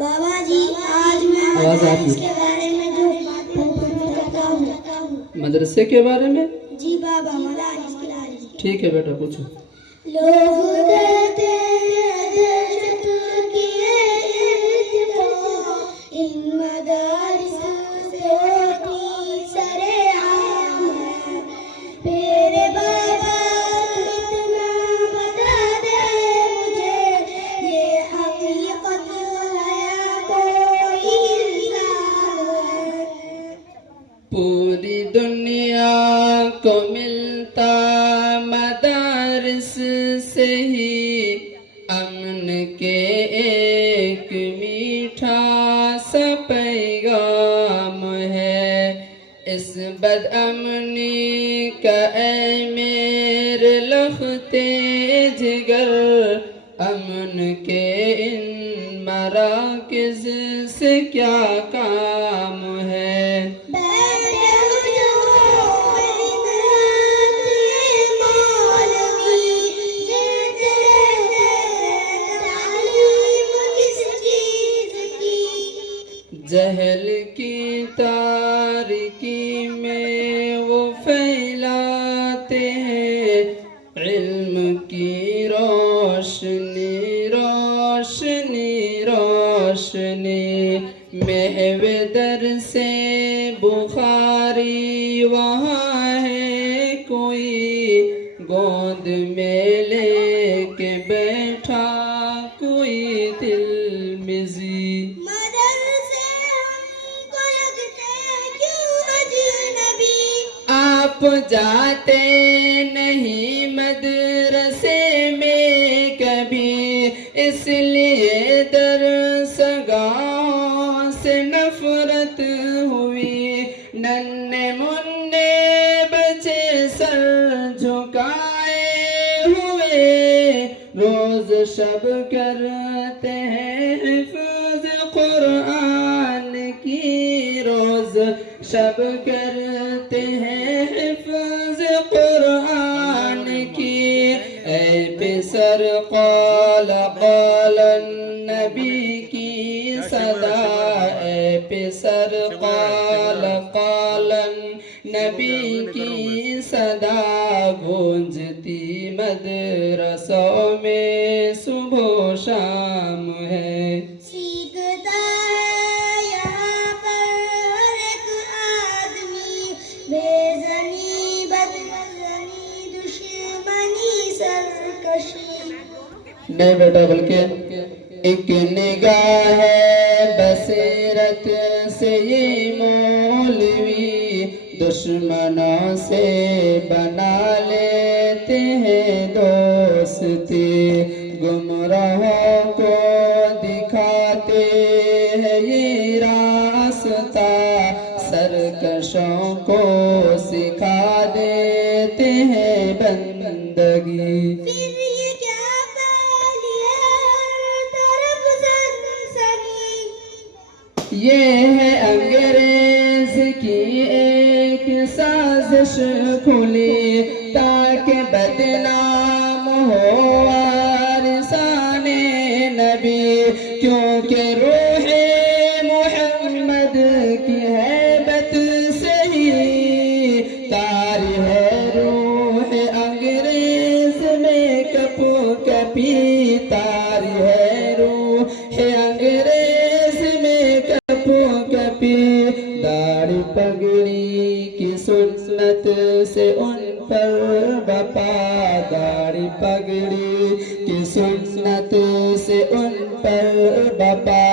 بابا جی آج میں مدارس کے بارے میں جو کرتا ہوں. مدرسے کے بارے میں؟ جی بابا مدارس کے بارے میں. ٹھیک ہے بیٹا پوچھو. لوگ کہتے ہیں دہشت کی ہے ارتقا، ان مدارس سے ہوتی سرعام ہے. میرے بابا تو اتنا بتا دے مجھے، یہ حقیقت ہے یا کوئی الزام ہے؟ پوری دنیا کو ملتا مدارس سے ہی امن کے ایک میٹھا سا پیغام ہے. اس بد امنی کا اے میرے لختے جگر، امن کے ان مراکز سے کیا کام ہے؟ جہل کی تاریکی میں وہ پھیلاتے ہیں علم کی روشنی روشنی روشنی. محو در سے بخاری وہاں ہے کوئی، گود میں لے کے بیٹھا کوئی تلمذی. آپ جاتے نہیں مدرسے میں کبھی، اس لیے درس گاہوں سے نفرت ہوئی. ننھے منھے بچے سر جھکائے ہوئے روز شب کرتے ہیں حفظ قرآن کی، روز شب کرتے ہیں حفظ قرآن کی. اے پسر قال قال النبی کی صدا، اے پسر قال قال النبی کی صدا گونجتی مدرسوں میں صبح و شام ہے. سیکھتا ہے یہاں پر ہر ایک آدمی، بےزنی بدزنی دشمنی سرکشی. نہیں بیٹا، بلکہ ایک نگاہ ہے بصیرت سے یہ مولوی دشمنوں سے بنا لیتے ہیں دوستی. گمراہوں کو دکھاتے ہیں یہ راستہ، سرکشوں کو سکھا دیتے ہیں بندگی. یہ ہے انگریز کی ایک سازش کھلی تاکہ بدنام ہو وارثان نبی، کیونکہ روح محمد کی ہیبت سے ہی طاری ہے روح انگریز میں کپ کپی، طاری ہے روح انگریز میں کپ کپی. داڑھی پگڑی کی سنت سے ان پر بپا، داڑھی پگڑی کی سنت سے ان پر بپا.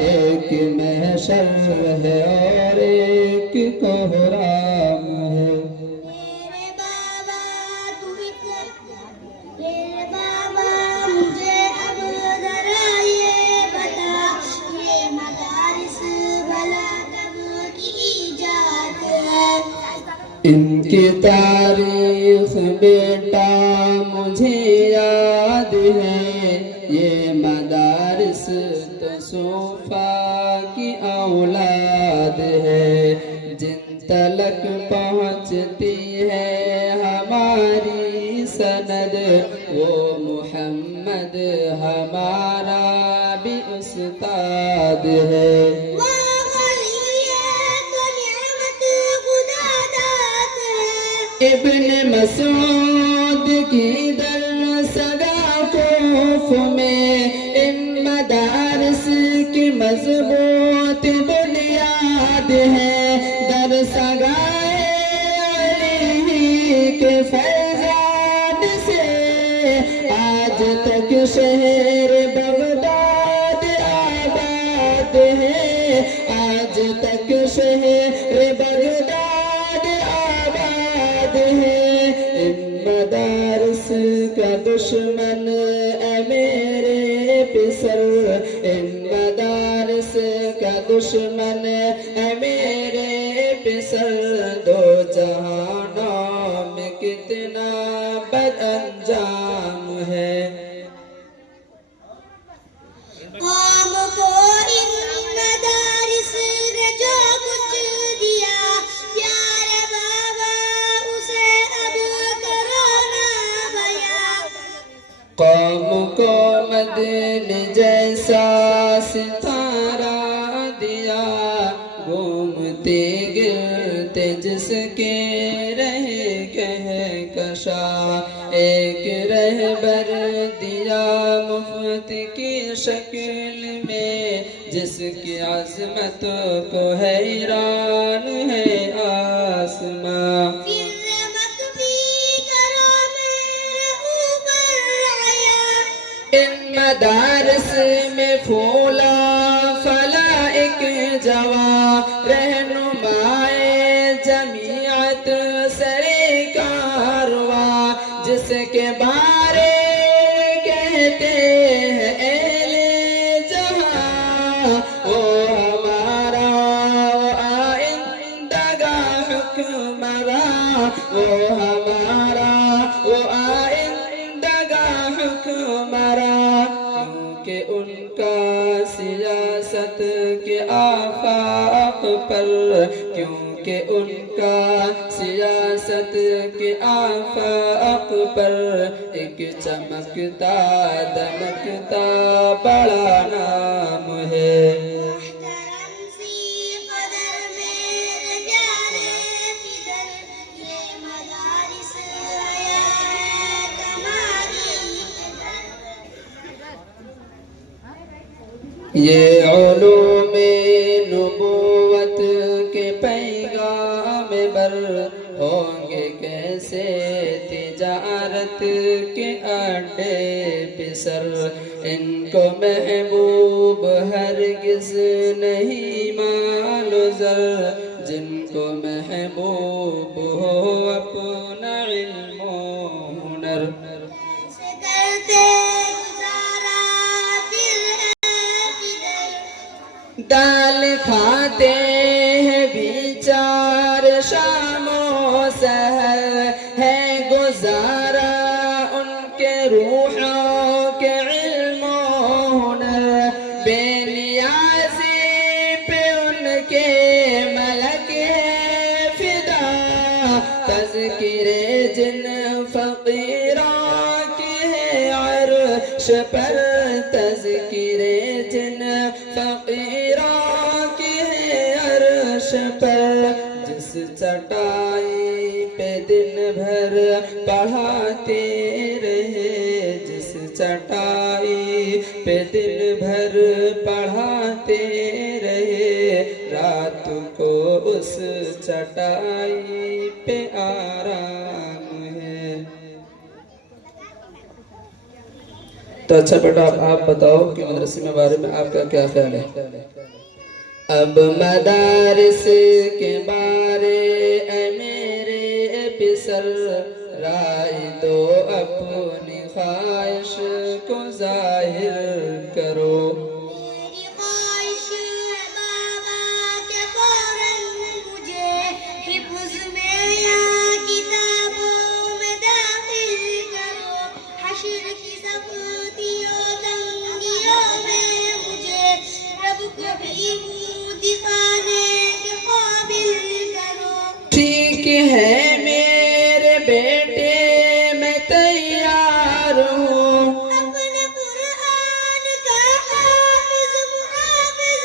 ایک محشر ہے اور ایک کوہرام ہے. میرے بابا مجھے اب ذرا یہ بتا، یہ مدارس بھلا کب کی ایجاد ہے؟ ان کی تاریخ بیٹا مجھے یاد ہے، یہ مدارس تو صوفہ کی اولاد ہے. جن تلک پہنچتی ہے ہماری سند، وہ محمد ہمارا بھی استاد یاد ہے ابن مسعود کی در سگا کوف میں ان مدارس کی مضبوط بنیاد ہے در سگائے علی کے فیضان سے آج تک شہر بغداد آباد ہے آج تک شہر بغداد آباد ہے ان مدارس کا دشمن اے میرے پسر ان مدارس کا دشمن اے میرے پسر دو جہانوں میں کتنا بد انجام ہے قوم کو ان مدارس نے جو کچھ دیا پیارے بابا اسے اب کرو نا بیان قوم کو مدن جیسا ستارہ دیا گھومتے گرتے جس کے رہ کہکشاں ایک رہبر دیا مفت کی شکل میں جس کی عظمت کو حیران ہے آسماں پھر مت بھی کرو میرے اوپر آیا ان مدارس میں پھولا فلا ایک جواں رہنمائے جمیعت سرے کارواں جس کے بارے کہتے ہیں اہل جہاں وہ ہمارا وہ آئندہ گاہ حکمراں وہ ہمارا وہ آئندہ گاہ حکمراں کیونکہ ان کا سیاست کے آفاق پر کیونکہ ان کا سیاست کے آفاق پر ایک چمکتا دمکتا بڑا نام ہے محترم سی قدر میرے پیارے فدر یہ مدارس حیات ہماری یہ علوم نبوت کے پیغام بر ہوں گے کیسے تجارت کے اڈے پسر ان کو محبوب ہرگز نہیں مال و زر جن کو محبوب ہو اپنا علم و ہنر سے کرتے گزارا دل ہے فدر دال کھاتے ہیں بیچار شام و سحر ہے گزارا ان کے روحوں کے علم و ہنر بے نیازی پہ ان کے ملک ہے فدا تذکرے جن فقیروں کی ہے عرش پر تذکرے جن فقیروں کی ہے عرش پر جس چٹائی پہ دن بھر پڑھاتے رہے جس چٹائی پہ دن بھر پڑھاتے رہے رات کو اس چٹائی پہ آرام ہے تو اچھا بیٹا آپ بتاؤ کہ مدرسے میں بارے میں آپ کا کیا خیال ہے اب مدارس کے بارے اے میرے پسر رائے دو اپنی خواہش کو ظاہر کرو میری خواہش ہے بابا کہ فوراً مجھے حفظ میں یا کتابوں میں داخل کرو حشر کی سختیوں تنگیوں میں مجھے رب کو بھی منہ دکھانے کے قابل کرو ٹھیک ہے میرے بیٹے میں تیار ہوں اپنے قرآن کا حافظ محافظ